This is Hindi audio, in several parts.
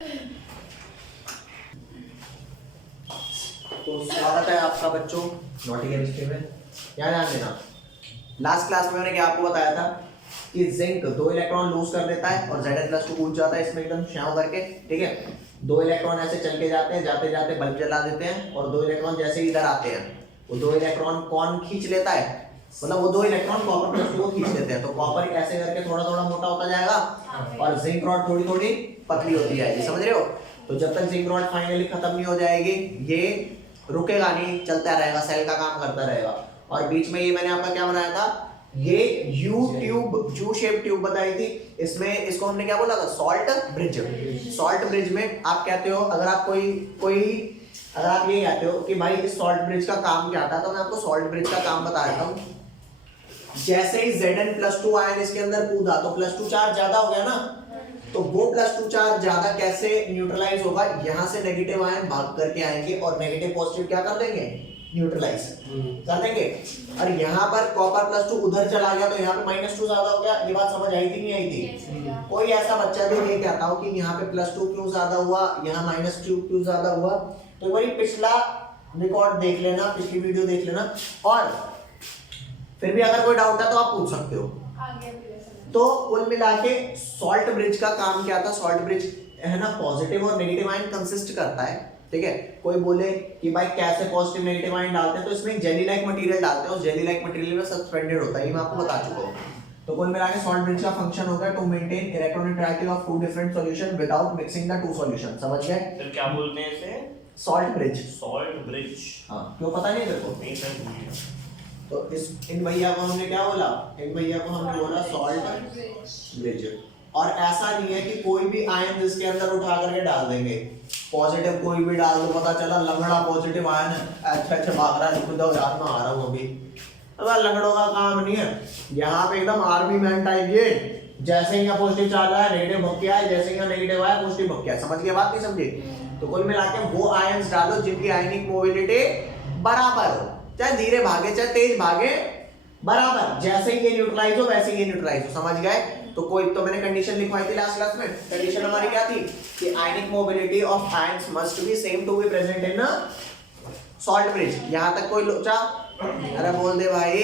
तो स्वागत है आपका बच्चों नॉटी केमिस्ट्री में। यहाँ ध्यान देना, लास्ट क्लास में मैंने क्या आपको बताया था कि जिंक 2 इलेक्ट्रॉन लूज कर देता है और Zn+2 कूद जाता है इसमें एकदम श्याम करके। ठीक है, 2 इलेक्ट्रॉन ऐसे चल के जाते हैं, जाते जाते बल्ब जला देते हैं और 2 इलेक्ट्रॉन जैसे ही इधर आते हैं वो 2 इलेक्ट्रॉन कौन खींच लेता है, मतलब वो 2 इलेक्ट्रॉन कॉपर+2 को खींच लेते हैं। तो कॉपर ऐसे करके थोड़ा थोड़ा मोटा होता जाएगा और जिंक रॉड थोड़ी थोड़ी पतली होती जाएगी, समझ रहे हो। तो जब तक जिंक रॉड फाइनली खत्म नहीं हो जाएगी ये रुकेगा नहीं, चलता रहेगा, सेल का काम करता रहेगा। और बीच में ये मैंने आपका क्या बनाया था, ये यू शेप ट्यूब बताई थी, इसमें इसको हमने क्या बोला था, सॉल्ट ब्रिज। सॉल्ट ब्रिज में आप कहते हो, अगर आप अगर आप ये कहते हो कि भाई इस सॉल्ट ब्रिज का काम क्या था, तो मैं आपको सॉल्ट ब्रिज का काम बता देता हूँ। जैसे ही Zn+2 आयन इसके अंदर कूदा तो +2 चार्ज ज्यादा हो गया ना, तो वो +2 चार्ज ज्यादा कैसे न्यूट्रलाइज होगा, यहाँ से नेगेटिव आयन भाग करके आएंगे और नेगेटिव पॉजिटिव क्या कर देंगे, न्यूट्रलाइज कर देंगे। और यहाँ पर कॉपर+2 उधर चला गया तो यहाँ पे -2 ज्यादा हो गया। ये बात समझ आई थी नहीं आई थी? कोई ऐसा बच्चा भी नहीं कहता हो कि यहाँ पे +2 क्यों ज्यादा हुआ, यहाँ -2 क्यों ज्यादा हुआ। तो एक बार पिछला रिकॉर्ड देख लेना, पिछली वीडियो देख लेना, और फिर भी अगर कोई डाउट है तो आप पूछ सकते हो। तो कुल मिला के सॉल्ट ब्रिज का काम क्या था, सॉल्ट ब्रिज है ना पॉजिटिव और नेगेटिव आयन कंसिस्ट करता है। ठीक है, कोई बोले कि भाई कैसे पॉजिटिव नेगेटिव आयन डालते हैं, तो इसमें जेली लाइक मटेरियल डालते हैं और जेली लाइक मटेरियल में सस्पेंडेड होता है, ये मैं आपको बता चुका हूँ। तो कुल मिला के सॉल्ट ब्रिज का फंक्शन होता है to maintain electronegativity of two different solution without mixing the two solution. समझ गए? फिर क्या बोलते हैं इसे? Salt bridge. Salt bridge. हाँ, क्यों पता नहीं तेरे को? नहीं सर। तो इन भैया को हमने क्या बोला, इन भैया को हमने बोला सॉल्ट ब्रिज। और ऐसा नहीं है कि कोई भी आयन इसके अंदर उठा करके डाल देंगे, पॉजिटिव कोई भी डाल दो, पता चला लंगड़ा पॉजिटिव आयन है, अच्छा भाग रहा है, खुद यार मैं आ रहा हूँ अभी। अब लंगड़ों का काम नहीं है, यहाँ पे एकदम आर्मी मैन टाइप, ये जैसे ही यहाँ पॉजिटिव चार्ज आया नेगेटिव भग के आया, जैसे यहाँ नेगेटिव आया पॉजिटिव भग के आया। समझ गए बात, नहीं समझे? तो कुल मिला के वो आयन्स डालो जिनकी आयनिक मोबिलिटी बराबर हो, चाहे धीरे भागे चाहे तेज भागे, बराबर। जैसे ही ये न्यूट्रलाइज हो वैसे ही ये न्यूट्रलाइज हो। समझ गए? तो कोई तो मैंने कंडीशन लिखवाई थी लास्ट क्लास में। कंडीशन हमारी क्या थी कि ionic mobility of ions must be same to be present in salt bridge. यहां तक कोई लोचा? अरे बोल दे भाई।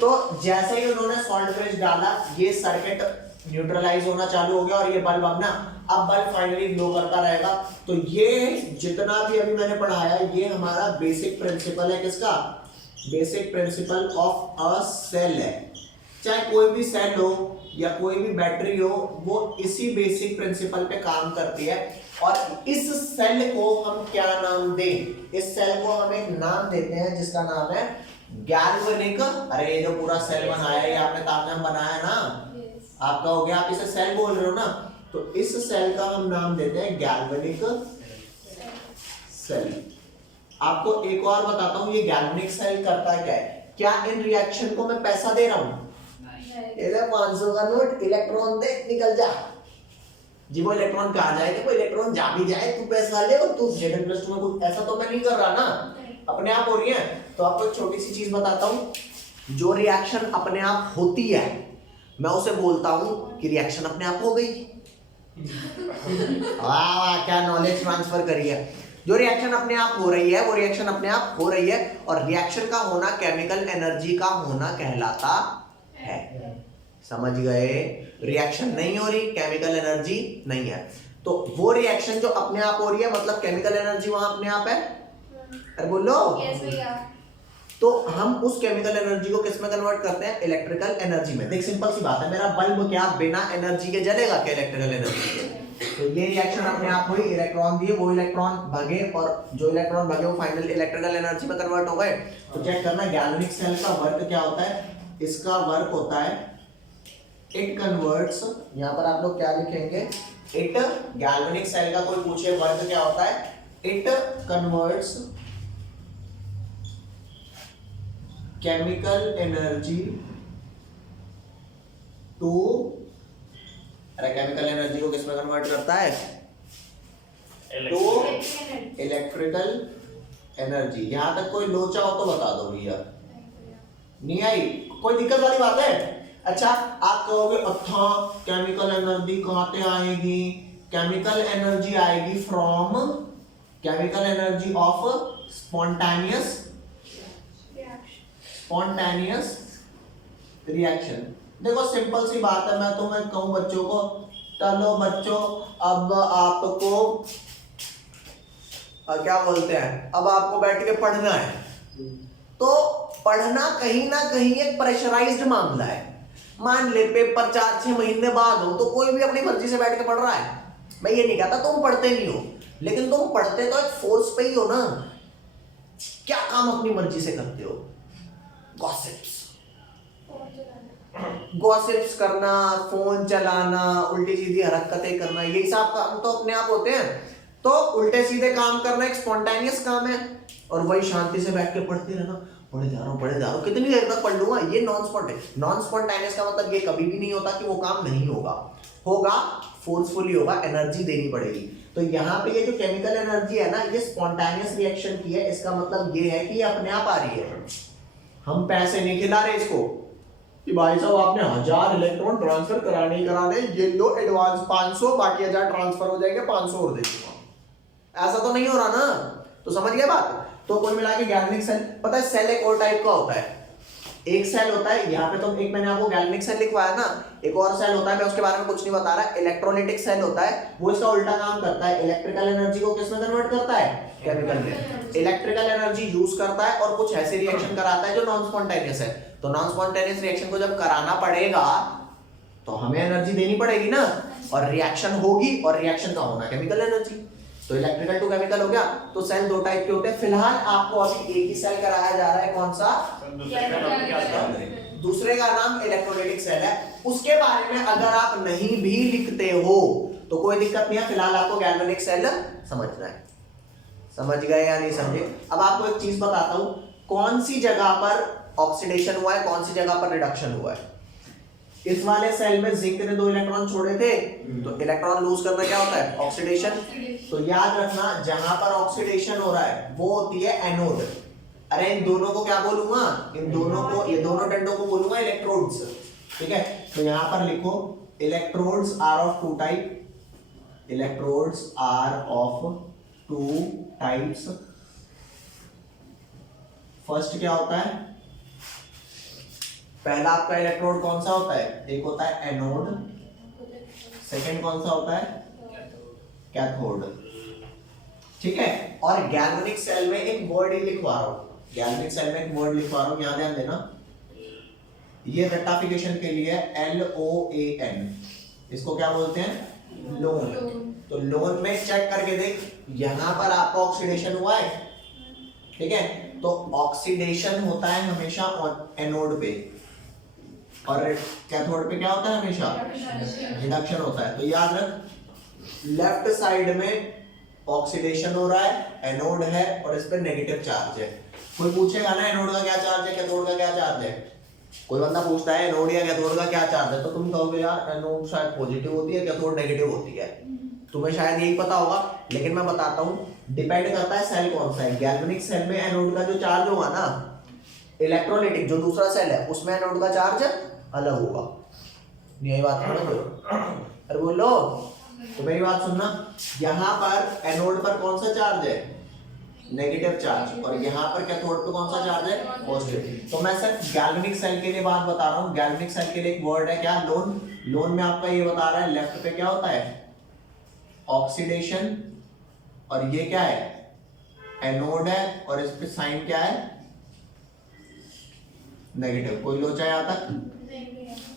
तो जैसे ही उन्होंने सॉल्ट ब्रिज डाला ये सर्किट न्यूट्रलाइज होना चालू हो गया और ये बल्ब अब बल्ब फाइनली ग्लो करता रहेगा। तो ये जितना भी अभी मैंने पढ़ाया ये हमारा बेसिक प्रिंसिपल है, किसका? Basic principle of a cell है। चाहे कोई भी सेल हो या कोई भी बैटरी हो, वो इसी बेसिक प्रिंसिपल पे काम करती है। और इस सेल को हम क्या नाम दें? इस सेल को हम एक नाम देते हैं जिसका नाम है गैल्वेनिक। अरे ये जो पूरा सेल बनाया है ये आपने ताकनाम बनाया ना, आपका हो गया, आप इसे सेल बोल रहे हो ना, तो इस सेल का हम नाम देते हैं गैल्वेनिक सेल। आपको एक और बताता हूं ये गैल्वेनिक सेल करता क्या है। क्या इन रिएक्शन को मैं पैसा दे रहा हूं? ये ले 500 का नोट, इलेक्ट्रॉन दे, निकल जा जी। वो इलेक्ट्रॉन कहां जाए? वो इलेक्ट्रॉन जा भी जाए, तू पैसा ले और तू Zn+2 में कुछ ऐसा तो मैं नहीं कर रहा ना, अपने आप हो रही है। तो आपको एक छोटी सी चीज बताता हूं, जो रिएक्शन अपने आप होती है मैं उसे बोलता हूं कि रिएक्शन अपने आप हो गई। वाह वाह, क्या नॉलेज ट्रांसफर करी है। जो रिएक्शन अपने आप हो रही है वो रिएक्शन अपने आप हो रही है, और रिएक्शन का होना केमिकल एनर्जी का होना कहलाता है। समझ गए? रिएक्शन नहीं हो रही, केमिकल एनर्जी नहीं है। तो वो रिएक्शन जो अपने आप हो रही है मतलब केमिकल एनर्जी वहां अपने आप है। अरे बोलो। तो हम उस केमिकल एनर्जी को किस में कन्वर्ट करते हैं? इलेक्ट्रिकल एनर्जी में। देख सिंपल सी बात है, मेरा बल्ब क्या बिना एनर्जी के जलेगा क्या? इलेक्ट्रिकल एनर्जी के। तो ये रिएक्शन अपने आप हुई, इलेक्ट्रॉन दिए, वो इलेक्ट्रॉन भगे और जो इलेक्ट्रॉन भगे वो फाइनल इलेक्ट्रिकल एनर्जी में कन्वर्ट हो गए। तो चेक करना गैल्वेनिक सेल का वर्क क्या होता है। इसका वर्क होता है इट कन्वर्ट्स, यहां पर आप लोग क्या लिखेंगे? इट, गैल्वेनिक सेल का कोई पूछे वर्क क्या होता है, it converts chemical energy to, अरे केमिकल एनर्जी को किसमें कन्वर्ट करता है? To electrical energy. यहां तक कोई लोचा हो तो बता दो भैया। नहीं आई? कोई दिक्कत वाली बात है? अच्छा आप कहोगे अच्छा केमिकल एनर्जी कहाँ से आएगी, केमिकल एनर्जी आएगी from chemical energy of spontaneous reaction. देखो सिंपल सी बात है, मैं तुम्हें कहूं बच्चों को, चलो बच्चों अब आपको क्या बोलते हैं, अब आपको बैठ के पढ़ना है, तो पढ़ना कहीं ना कहीं एक प्रेशराइज्ड मामला है। मान ले पेपर 4-6 महीने बाद हो, तो कोई भी अपनी मर्जी से बैठ के पढ़ रहा है। मैं ये नहीं कहता तुम पढ़ते नहीं हो, लेकिन तुम पढ़ते तो एक फोर्स पे ही हो ना। क्या काम अपनी मर्जी से करते हो? गॉसिप्स करना, फोन चलाना, उल्टी सीधी हरकतें करना, यही सब काम तो अपने आप होते हैं। तो उल्टे सीधे काम करना एक स्पॉन्टेनियस काम है, और वही शांति से बैठ के पढ़ते रहना, पढ़े जा रहा हूँ, कितनी देर तक पढ़ लूंगा, ये नॉन स्पॉन्टेनियस का मतलब ये कभी भी नहीं होता कि वो काम नहीं होगा फोर्सफुली होगा, एनर्जी देनी पड़ेगी। तो यहाँ पे ये जो केमिकल एनर्जी है ना, ये स्पॉन्टेनियस रिएक्शन की है। इसका मतलब ये है कि ये अपने आप आ रही है, हम पैसे नहीं खिला रहे इसको कि भाई साहब आपने 1000 इलेक्ट्रॉन ट्रांसफर कराने ही कराने, ये लो एडवांस 500, बाकी 1000 ट्रांसफर हो जाएंगे, 500 और दे दूंगा। ऐसा तो नहीं हो रहा ना, तो समझ गए बात। तो कुल मिला के गैल्वेनिक सेल, पता है सेल एक और टाइप का होता है। एक सेल होता है, यहाँ पे तो एक मैंने आपको गैल्वेनिक सेल लिखवाया ना, एक और सेल होता है, मैं उसके बारे में कुछ नहीं बता रहा, इलेक्ट्रोलाइटिक सेल होता है। वो इसका उल्टा काम करता है, इलेक्ट्रिकल एनर्जी को किस में कन्वर्ट करता है? केमिकल में। इलेक्ट्रिकल एनर्जी यूज करता है और कुछ ऐसे रिएक्शन कराता है जो नॉन स्पॉन्टेनियस है। तो नॉन स्पॉन्टेनियस रिएक्शन को जब कराना पड़ेगा तो हमें एनर्जी देनी पड़ेगी ना, और रिएक्शन होगी, और रिएक्शन का होना केमिकल एनर्जी। तो इलेक्ट्रिकल टू केमिकल हो गया। तो सेल दो टाइप के होते हैं। फिलहाल आपको अभी एक ही सेल कराया जा रहा है, कौन सा? दूसरे का नाम इलेक्ट्रोलाइटिक सेल है। उसके बारे में अगर आप नहीं भी लिखते हो तो कोई दिक्कत नहीं है, फिलहाल आपको गैल्वेनिक सेल समझना है। समझ गए या नहीं समझे? अब आपको एक चीज बताता हूं, कौन सी जगह पर ऑक्सीडेशन हुआ है, कौन सी जगह पर रिडक्शन हुआ है। इस वाले सेल में जिंक ने 2 इलेक्ट्रॉन छोड़े थे, तो इलेक्ट्रॉन लूज करना क्या होता है? ऑक्सीडेशन। तो याद रखना, जहां पर ऑक्सीडेशन हो रहा है वो होती है एनोड। अरे इन दोनों को क्या बोलूंगा? इन दोनों को, ये दोनों डंडों को बोलूंगा इलेक्ट्रोड्स। ठीक है, तो यहां पर लिखो electrodes are of 2 type. Electrodes are of 2 types. First क्या होता है? पहला आपका इलेक्ट्रोड कौन सा होता है? एक होता है एनोड, सेकंड कौन सा होता है? कैथोड। ठीक है, और गैल्वेनिक सेल में एक वर्ड ही लिखवा रहा हूं, गैल्वेनिक सेल में एक वर्ड लिखवा रहा हूं, यहां ध्यान देना। ये रेक्टिफिकेशन के लिए LOAN, इसको क्या बोलते हैं? लोन। तो लोन में चेक करके देख, यहां पर आपका ऑक्सीडेशन हुआ है। ठीक है, तो ऑक्सीडेशन होता है हमेशा एनोड पे, और कैथोड पे क्या होता है? हमेशा रिडक्शन होता है। तो याद रख, लेफ्ट साइड में ऑक्सीडेशन हो रहा है, एनोड है, और इस पे नेगेटिव चार्ज है। कोई पूछेगा ना एनोड का क्या चार्ज है, कैथोड का क्या चार्ज है? कोई बंदा पूछता है एनोड या कैथोड का क्या चार्ज है, तो तुम कहोगे यार एनोड शायद पॉजिटिव होती है, कैथोड नेगेटिव होती है। तुम्हें शायद यही पता होगा, लेकिन मैं बताता हूँ, डिपेंड करता है सेल कौन सा है। गैल्वेनिक सेल में एनोड का जो चार्ज होगा ना, इलेक्ट्रोलाइटिक जो दूसरा सेल है उसमें एनोड का चार्ज अलग होगा। यही बात समझ लो। अरे बोलो, तो मेरी बात सुनना, यहाँ पर एनोड पर कौन सा चार्ज है? नेगेटिव चार्ज, और यहाँ पर कैथोड पे कौन सा चार्ज है? पॉजिटिव। तो मैं सिर्फ गैल्वेनिक सेल के लिए बात बता रहा हूँ। गैल्वेनिक सेल के लिए एक वर्ड है क्या? लोन। लोन में आपका ये बता रहा है, लेफ्ट पे क्या होता है? ऑक्सीडेशन, और ये क्या है? एनोड है, और इस पे साइन क्या है? नेगेटिव। कोई लोचा यहाँ तक?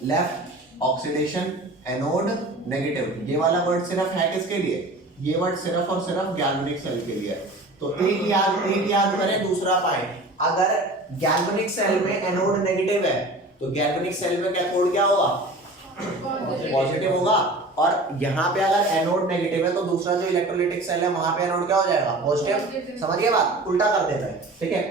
Left oxidation, anode, negative. ये वाला वर्ड सिर्फ है किसके लिए? ये वर्ड सिर्फ और सिर्फ गैल्वेनिक सेल के लिए। तो एक याद करें, दूसरा पॉइंट, अगर गैल्वेनिक सेल में एनोड नेगेटिव है तो गैल्वेनिक सेल में कैथोड क्या होगा? पॉजिटिव होगा। और यहाँ पे अगर एनोड नेगेटिव है तो दूसरा जो इलेक्ट्रोलाइटिक सेल है वहां पे एनोड क्या हो जाएगा? पॉजिटिव। समझिए बात, उल्टा कर देता है। ठीक है,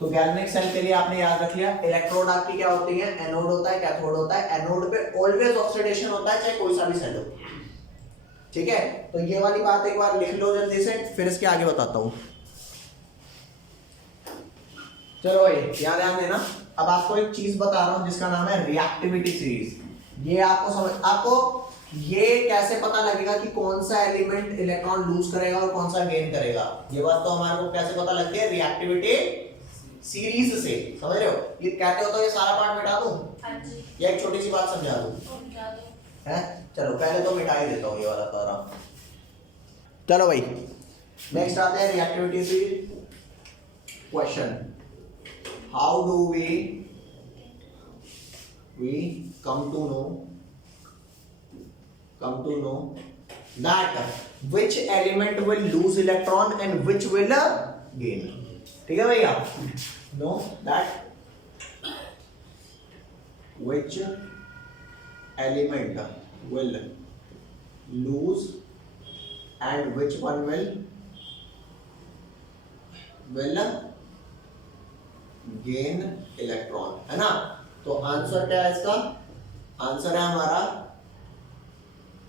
तो गैल्वेनिक सेल के लिए आपने याद रख लिया, इलेक्ट्रोड आपकी क्या होती है? एनोड होता है, कैथोड होता है। एनोड पे ऑलवेज ऑक्सीडेशन होता है, चाहे कोई सा भी सेल हो। ठीक है, तो ये वाली बात एक बार लिख लो जल्दी से, फिर इसके आगे बताता हूं। चलो भाई यहाँ ध्यान देना। अब आपको एक चीज बता रहा हूं जिसका नाम है रिएक्टिविटी सीरीज। ये आपको ये कैसे पता लगेगा कि कौन सा एलिमेंट इलेक्ट्रॉन लूज करेगा और कौन सा गेन करेगा? ये बात तो हमारे को कैसे पता लग गया? रिएक्टिविटी सीरीज से। समझ रहे हो? ये कहते हो तो ये सारा पार्ट मिटा दूं? हाँ जी। या एक छोटी सी बात समझा दूं? समझा दो। है? चलो पहले तो मिटा ही देता हूँ ये वाला सारा। चलो भाई नेक्स्ट आते हैं रिएक्टिविटी से question. How do we come to know that which element will lose electron and which will gain? ठीक है भैया? know that which element will lose and which one will gain electron, है ना? तो आंसर क्या है इसका? आंसर है हमारा,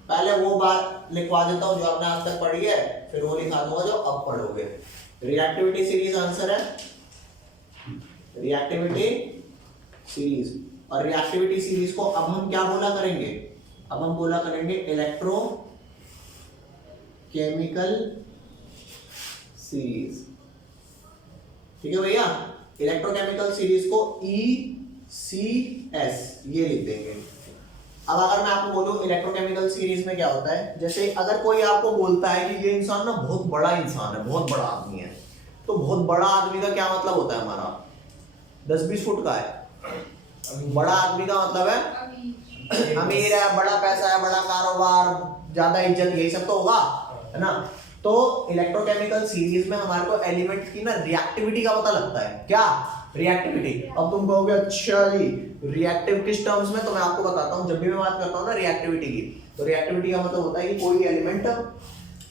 पहले वो बात लिखवा देता हूं जो आपने आज तक पढ़ी है, फिर वो लिखा दूंगा जो अब पढ़ोगे। रिएक्टिविटी सीरीज आंसर है, रिएक्टिविटी सीरीज। और रिएक्टिविटी सीरीज को अब हम क्या बोला करेंगे? अब हम बोला करेंगे इलेक्ट्रो केमिकल सीरीज। ठीक है भैया? इलेक्ट्रोकेमिकल सीरीज को ECS ये लिख देंगे। अब अगर मैं आपको बोलूं इलेक्ट्रोकेमिकल सीरीज में क्या होता है, जैसे अगर कोई आपको बोलता है कि ये इंसान ना बहुत बड़ा इंसान है, बहुत बड़ा आदमी है, तो बहुत बड़ा आदमी का क्या मतलब होता है? हमारा 10-20 फुट का है। बड़ा आदमी का मतलब है अमीर है, बड़ा पैसा है, बड़ा कारोबार, ज्यादा इज्जत, यही सब तो होगा, है ना? तो इलेक्ट्रोकेमिकल सीरीज में हमारे को एलिमेंट की ना रिएक्टिविटी का पता लगता है। क्या? रिएक्टिविटी। अब तुम कहोगे अच्छा जी रिएक्टिव किस टर्म्स में? तो मैं आपको बताता हूं। जब भी मैं बात करता हूं ना रिएक्टिविटी की, तो रिएक्टिविटी का मतलब होता है कि कोई एलिमेंट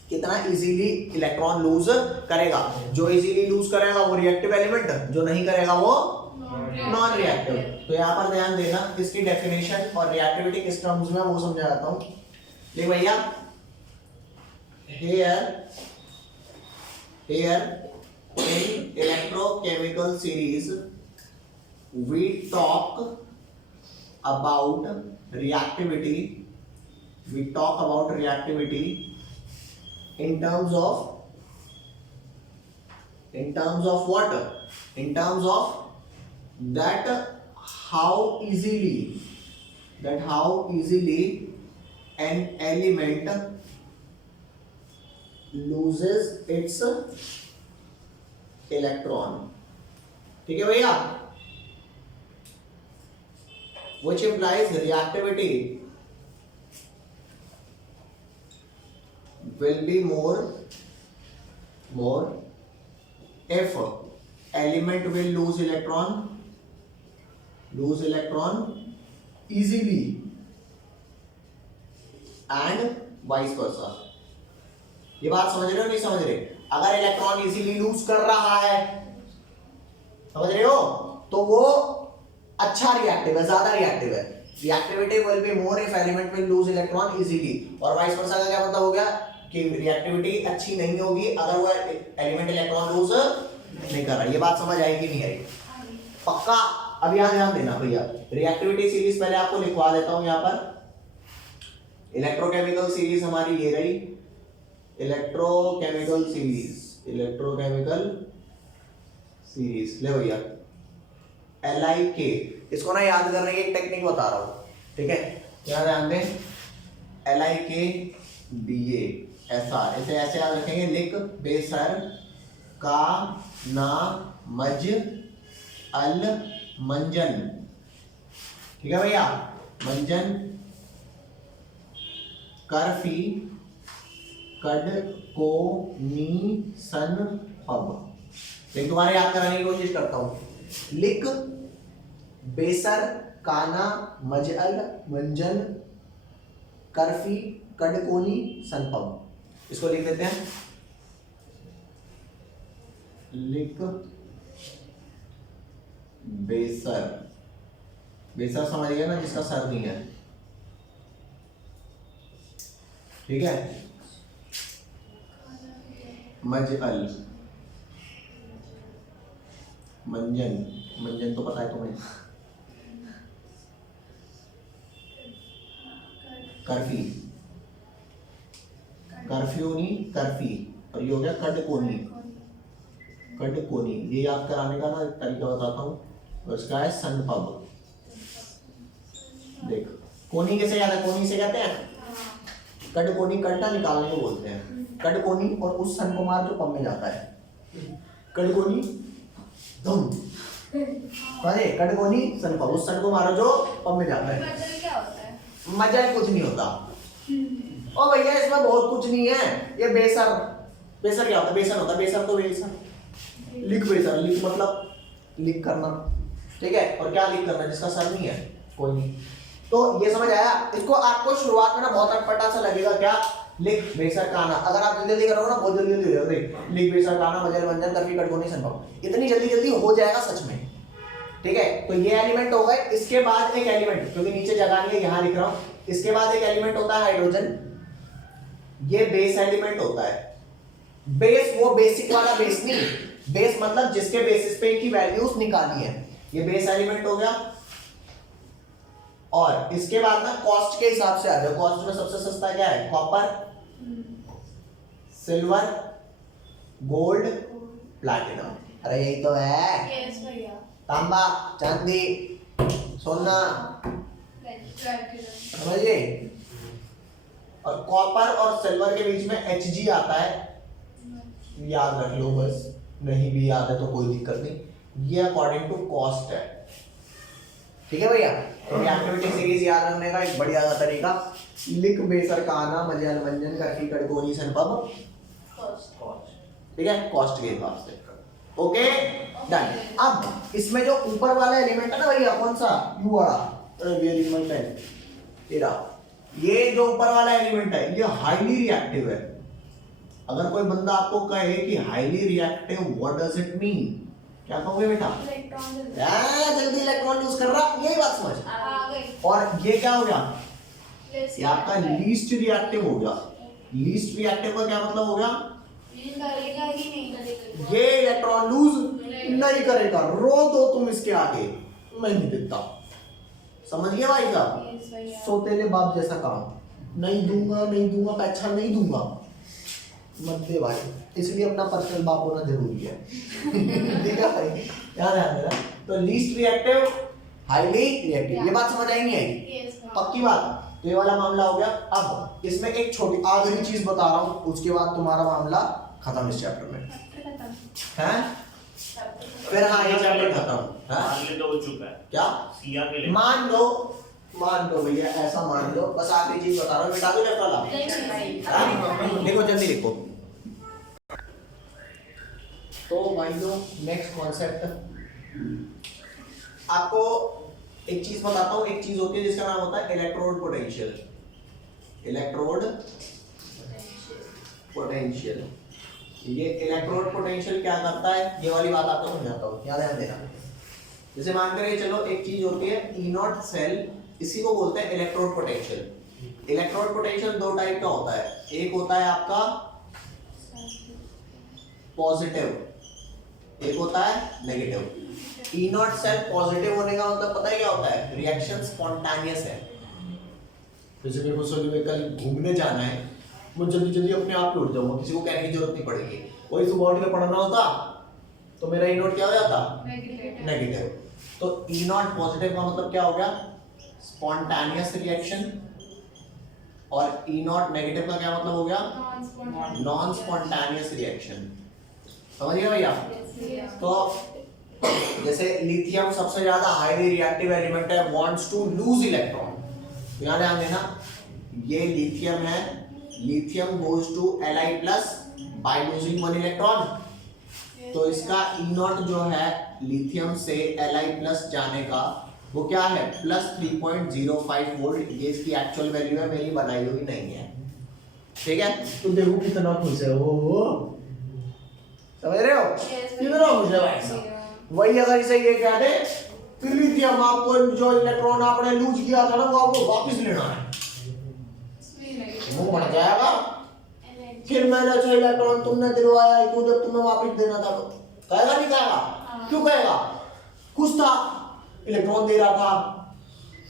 कितना इजीली इलेक्ट्रॉन लूज करेगा। जो इजीली लूज करेगा वो रिएक्टिव एलिमेंट, जो नहीं करेगा वो नॉन रिएक्टिव। तो यहाँ पर ध्यान देना, इसकी डेफिनेशन और रिएक्टिविटी किस टर्म्स में वो समझा जाता हूं। देख भैया, here in electrochemical series we talk about reactivity in terms of what? In terms of that how easily an element loses its electron। ठीक है भैया? which implies reactivity will be more if element will lose electron easily and vice versa। ये बात समझ रहे हो नहीं समझ रहे? अगर इलेक्ट्रॉन इजीली लूज कर रहा है, समझ रहे हो, तो वो अच्छा रिएक्टिव है, ज्यादा रिएक्टिव है। Reactivity will be more if element will lose electron easily. और वाइस वर्सा का क्या मतलब हो गया कि रिएक्टिविटी अच्छी नहीं होगी अगर वो एलिमेंट इलेक्ट्रॉन लूज नहीं कर रहा। ये बात समझ आएगी नहीं आई? पक्का? अब यहां ध्यान देना भैया, रिएक्टिविटी सीरीज पहले आपको लिखवा देता हूं। यहां पर इलेक्ट्रोकेमिकल सीरीज हमारी ये रही, इलेक्ट्रोकेमिकल सीरीज ले भैया, LIK। इसको ना याद करने की एक टेक्निक बता रहा हूं, ठीक है? क्या ध्यान दें, LIKDA SR, इसे ऐसे याद रखेंगे, लिक बेसर का ना मज अल मंजन। ठीक है भैया? मंजन करफी कड को नी सन पब। लेकिन तुम्हारे याद कराने की कोशिश करता हूं। लिक बेसर काना मजअल मंजन करफी कडकोनी सनपब। इसको लिख देते हैं, लिक बेसर, बेसर समझ गया ना, जिसका सर नहीं है, ठीक है? मजअल मंजन, मंजन तो पता है तुम्हें, कर्फी, कर्फ्यू नहीं कर्फी, और ये हो गया कडकोनी। कडकोनी ये याद कराने का ना तरीका बताता हूँ, उसका है सन पब। देख कोनी कैसे याद है, कोनी से कहते हैं कडकोनी, कड्डा निकालने को बोलते हैं कडकोनी, और उस सन को मार जो पब में जाता है, कडकोनी धुम, अरे कडकोनी सन पब, उस सन को मारो जो पब में जाता है। मजा क्या होता है? मजा कुछ नहीं होता ओ भैया, इसमें बहुत कुछ नहीं है। ये बेसर, बेसर क्या होता है, बेसन होता है, बेसर तो बेसर, लिख बेसर, लिख मतलब लिख करना, ठीक है। और क्या लिख करना जिसका सर नहीं है, कोई नहीं। तो ये समझ आया। इसको आपको शुरुआत में ना बहुत अटपटा सा लगेगा, क्या लिख बेसर काना, अगर आप जल्दी जल्दी करोगे ना बहुत जल्दी जल्दी हो जाएगा। लिख बेसर काना मजल मंजन कर्फी कडकोनी संभव, इतनी जल्दी जल्दी हो जाएगा सच में, ठीक है। तो ये एलिमेंट हो गए। इसके बाद एक एलिमेंट, क्योंकि नीचे जगह नहीं है यहाँ लिख रहा हूँ, इसके बाद एक एलिमेंट होता है हाइड्रोजन। ये बेस एलिमेंट होता है। बेस वो बेसिक वाला बेस नहीं, बेस मतलब जिसके बेसिस पे इनकी वैल्यूज निकाली है, ये बेस एलिमेंट हो गया। और इसके बाद ना कॉस्ट के हिसाब से आ जाओ। कॉस्ट में सबसे सस्ता क्या है, कॉपर, सिल्वर, गोल्ड, प्लैटिनम। अरे यही तो है, यस भैया। तांबा, चांदी, सोना, समझिए। और कॉपर और सिल्वर के बीच में Hg आता है, याद रख लो बस, नहीं भी याद है तो कोई दिक्कत नहीं। ये अकॉर्डिंग टू कॉस्ट है, ठीक है भैया। तो एक्टिविटी सीरीज याद रखने का एक बढ़िया सा तरीका, लिख बेसर काना मजल मंजन कर्फी कडकोनी सन पब, ठीक है, कॉस्ट के हिसाब से। Okay done. अब इसमें जो ऊपर वाला एलिमेंट है ना भैया, कौन सा, यू वाला, वेयर इज माय पेन, तेरा, ये जो ऊपर वाला एलिमेंट है ये हाईली रिएक्टिव है। अगर कोई बंदा आपको कहे कि highly reactive what does it mean, क्या कहोगे बेटा? जल्दी इलेक्ट्रॉन यूज कर रहा, यही बात समझ आ गई। और ये क्या हो गया, Less ये आपका लीस्ट रिएक्टिव हो गया। लीस्ट रिएक्टिव का क्या मतलब हो गया, करेगा ही नहीं। ये इलेक्ट्रॉन लूज नहीं करेगा, रो दो तुम इसके आगे, मैं नहीं देता। समझ गए भाई साहब? Yes भैया। सोतेले बाप जैसा काम, नहीं दूंगा नहीं दूंगा, पैसा नहीं दूंगा, मत दे भाई। इसलिए अपना पर्सनल बाप होना जरूरी है। ठीक है भाई, याद है मेरा। तो लीस्ट रिएक्टिव, हाईली रिएक्टिव, ये बात समझ आई नहीं आई? Yes भैया। पक्की बात। तो ये वाला मामला हो गया। अब इसमें एक छोटी आखिरी चीज बता रहा हूँ, उसके बाद तुम्हारा मामला खत्म इस चैप्टर में, हैं? फिर हाँ ये चैप्टर खत्म। हाँ? आगे तो हो चुका है क्या? सिया के लिए मान लो भैया, ऐसा मान लो, बस आखिरी चीज बता रहा हूँ, मिटा दो चैप्टर ला। हाँ? लिखो जल्दी लिखो। तो भाई जो नेक्स्ट कॉन्सेप्ट आपको एक चीज बताता हूँ। एक चीज होती है जिसका नाम होता है इलेक्ट्रोड पोटेंशियल। इलेक्ट्रोड पोटेंशियल, ये इलेक्ट्रोड पोटेंशियल क्या करता है, ये वाली बात आपको समझाता हूँ, याद है देना। जैसे मान करिए चलो एक चीज होती है ई नॉट सेल, इसी को बोलते हैं इलेक्ट्रोड पोटेंशियल। इलेक्ट्रोड पोटेंशियल दो टाइप का होता है, एक होता है आपका पॉजिटिव, एक होता है negative. E nought cell positive होने का मतलब पता है क्या होता है, रिएक्शन स्पॉन्टेनियस है। जैसे मेरे को सोचो कल घूमने जाना है, मैं जल्दी जल्दी अपने आप उठ जाऊंगा, किसी को कहने की जरूरत नहीं पड़ेगी। वही सुबह उठ के पढ़ना होता तो मेरा ई नॉट क्या हो जाता, नेगेटिव। तो ई नॉट पॉजिटिव का मतलब क्या हो गया, स्पॉन्टेनियस रिएक्शन, और ई नॉट नेगेटिव का क्या मतलब हो गया, नॉन स्पॉन्टेनियस रिएक्शन। समझिए भैया? तो जैसे लिथियम सबसे ज्यादा हाईली रिएक्टिव एलिमेंट है, वांट्स टू लूज इलेक्ट्रॉन। तो यहाँ ध्यान देना, ये लिथियम है, lithium goes to Li+ by losing 1 electron. तो इसका ई नॉट जो है लिथियम से Li+ जाने का वो क्या है, +3.05 वोल्ट। ये इसकी एक्चुअल वैल्यू है, मेरी बनाई हुई नहीं है, ठीक है। तो देखो कितना खुश है वो, समझ रहे हो? कितना खुश है भाई साहब। वही अगर इसे ये कह दे कि लिथियम आपको जो इलेक्ट्रॉन आपने लूज किया था ना वो आपको वापस लेना है, वो मर जाएगा। फिर मैंने जो इलेक्ट्रॉन तुमने दिलवाया है क्यों, जब तुम्हें वापस देना था, कहेगा नहीं कहेगा? क्यों कहेगा? खुश था, इलेक्ट्रॉन दे रहा था।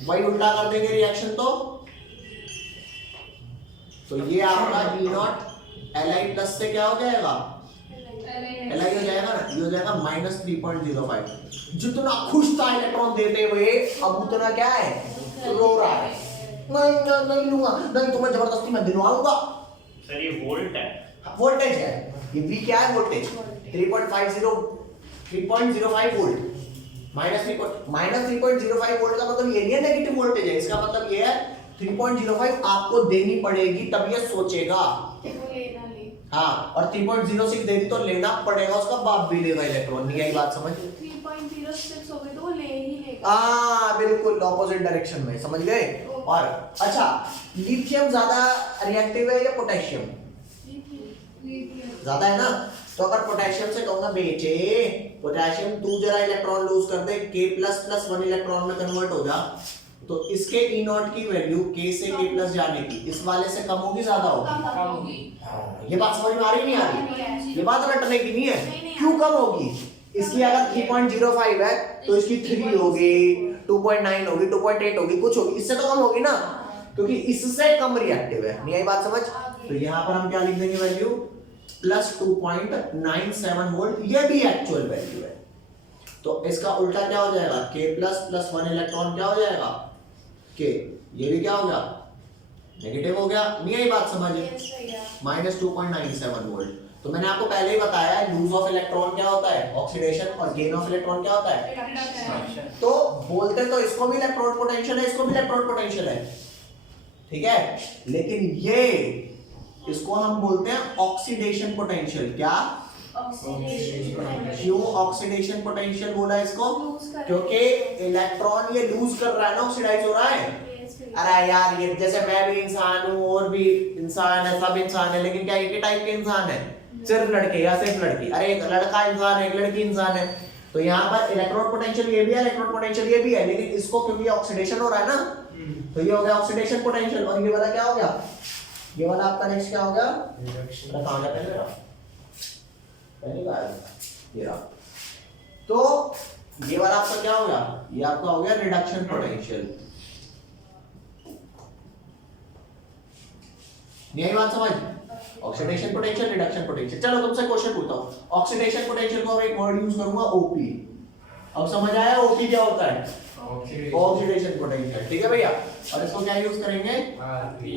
वही उल्टा कर देंगे रिएक्शन तो तो ये आपका ई नॉट एल आई प्लस से क्या हो जाएगा, एल आई हो जाएगा ना, ये हो जाएगा माइनस 3.05। जितना खुश था इलेक्ट्रॉन देते हुए अब उतना क्या है, रो रहा है, नहीं लूंगा, नहीं तुम्हें जबरदस्ती मैं दिलवाऊंगा। सर ये वोल्ट है। वोल्टेज है ये, V क्या है, वोल्टेज 3.05 वोल्ट, माइनस 3.05 वोल्ट का मतलब ये नहीं है नेगेटिव वोल्टेज है, इसका मतलब ये है 3.05 आपको देनी पड़ेगी तब ये सोचेगा। हाँ, और 3.06 दे दी तो लेना पड़ेगा, उसका बाप भी लेगा इलेक्ट्रॉन। नहीं आई बात समझ? 3.06 हो गए तो वो ले ही लेगा। हाँ बिल्कुल ऑपोजिट डायरेक्शन में, समझ गए। और अच्छा, लिथियम ज्यादा रिएक्टिव है या पोटेशियम ज्यादा है ना, तो अगर पोटेशियम से कहूंगा बेटे पोटेशियम तू जरा इलेक्ट्रॉन लूज कर दे, K प्लस 1 इलेक्ट्रॉन में कन्वर्ट हो जा, तो इसके ई नॉट की वैल्यू K से K प्लस जाने की इस वाले से कम होगी ज्यादा होगी? ये बात समझ में आ रही नहीं आ रही? ये बात रटने की नहीं है। क्यों कम होगी? इसकी अगर 3.05 है तो इसकी 3 होगी, 2.9 होगी, 2.8 होगी, कुछ होगी, इससे तो कम होगी ना, क्योंकि इससे कम रिएक्टिव है। नहीं आई बात समझ? तो यहाँ पर हम क्या लिख देंगे वैल्यू प्लस 2.97 वोल्ट, ये भी एक्चुअल वैल्यू है। तो इसका उल्टा क्या हो जाएगा, K प्लस 1 इलेक्ट्रॉन क्या हो जाएगा, K, ये भी क्या हो गया, नेगेटिव हो गया। नहीं आई बात समझ? Minus 2.97 volt. तो मैंने आपको पहले ही बताया लूज ऑफ इलेक्ट्रॉन क्या होता है, ऑक्सीडेशन, और गेन ऑफ इलेक्ट्रॉन क्या होता है। तो बोलते तो इसको भी इलेक्ट्रॉन पोटेंशियल है, इसको भी इलेक्ट्रॉन पोटेंशियल है, ठीक है, लेकिन ये इसको हम बोलते हैं ऑक्सीडेशन पोटेंशियल। क्या? क्यों ऑक्सीडेशन पोटेंशियल बोला इसको? क्योंकि इलेक्ट्रॉन ये लूज कर रहा है ना, ऑक्सीडाइज हो रहा है। अरे यार ये जैसे मैं भी इंसान हूँ और भी इंसान है, सब इंसान है, लेकिन क्या एक ही टाइप के इंसान है, सिर्फ लड़के या सिर्फ लड़की? अरे एक लड़का इंसान है, एक लड़की इंसान है। तो यहाँ पर इलेक्ट्रॉन पोटेंशियल ये भी है, इलेक्ट्रॉन पोटेंशियल ये भी है, लेकिन इसको क्योंकि ऑक्सीडेशन हो रहा है ना, तो ये हो गया ऑक्सीडेशन पोटेंशियल। और ये वाला क्या हो गया, ये वाला आपका नेक्स्ट क्या हो गया, कहाँ गया पहले बार ये रहा। तो ये वाला आपका क्या हो गया, ये आपका हो गया रिडक्शन पोटेंशियल। यही बात समझ? Oxidation potential, reduction potential. चलो तुमसे क्वेश्चन पूछता हूँ, ऑक्सीडेशन पोटेंशियल को एक वर्ड यूज करूंगा ओपी। अब समझ आया ओपी क्या होता है? ऑक्सीडेशन पोटेंशियल, ठीक है भैया। और इसको क्या यूज करेंगे,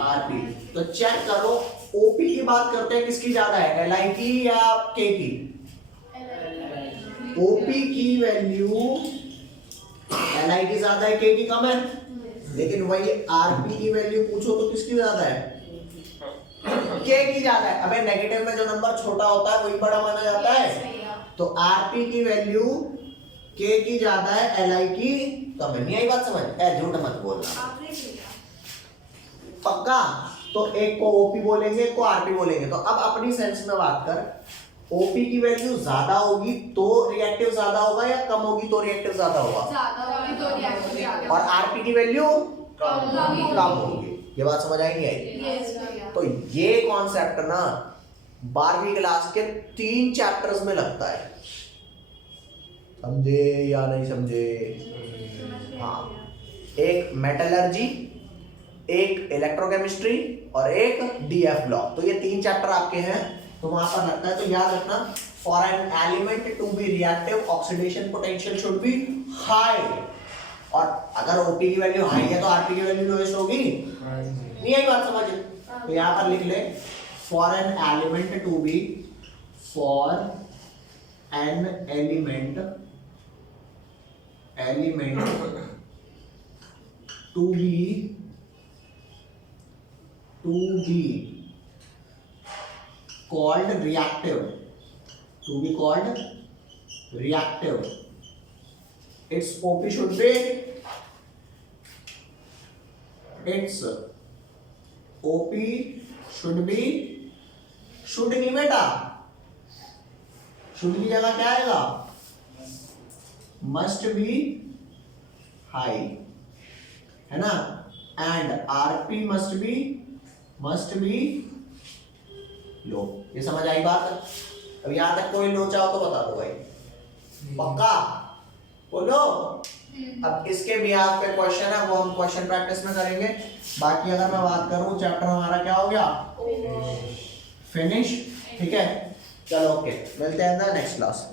आरपी। तो चेक करो ओपी की बात करते हैं, किसकी ज्यादा है, एलआई की या के की? ओपी की वैल्यू एलआई की ज्यादा है, के की कम है, लेकिन वही आरपी की वैल्यू पूछो तो किसकी ज्यादा है, के की ज्यादा है। अबे नेगेटिव में जो नंबर छोटा होता है वही बड़ा माना जाता है। तो आरपी की वैल्यू के की ज्यादा है, एलआई की कम है। नहीं आई बात समझ? झूठ मत बोलना, पक्का। तो एक को ओपी बोलेंगे, एक को आरपी बोलेंगे। तो अब अपनी सेंस में बात कर, ओपी की वैल्यू ज्यादा होगी तो रिएक्टिव ज्यादा होगा या कम होगी तो रिएक्टिव ज्यादा होगा? और आरपी की वैल्यू कम होगी। ये बात समझ आई नहीं आई? तो ये कॉन्सेप्ट ना 12वीं क्लास के 3 चैप्टर्स में लगता है, समझे या नहीं समझे? हाँ, एक मेटलर्जी, एक इलेक्ट्रोकेमिस्ट्री और एक डीएफ ब्लॉक। तो ये 3 चैप्टर आपके हैं, तो वहां पर लगता है। तो याद रखना, for an element to be reactive oxidation potential should be high. और अगर ओपी की वैल्यू हाई है तो आरपी की वैल्यू लोएस्ट होगी। नहीं आई बात समझ? तो यहाँ पर लिख ले, for an element to be, for an element to be called reactive, its OP should be, its OP should be, should नहीं बेटा, should की जगह क्या आएगा, must be high, है ना, and RP must be लो। ये समझ आई बात? अब यहाँ तक कोई लोचा हो तो बता दो भाई, पक्का बोलो। अब इसके भी आप पे क्वेश्चन है, वो हम क्वेश्चन प्रैक्टिस में करेंगे। बाकी अगर मैं बात करूं, चैप्टर हमारा क्या हो गया, फिनिश। ठीक है, चलो ओके, मिलते हैं नेक्स्ट क्लास।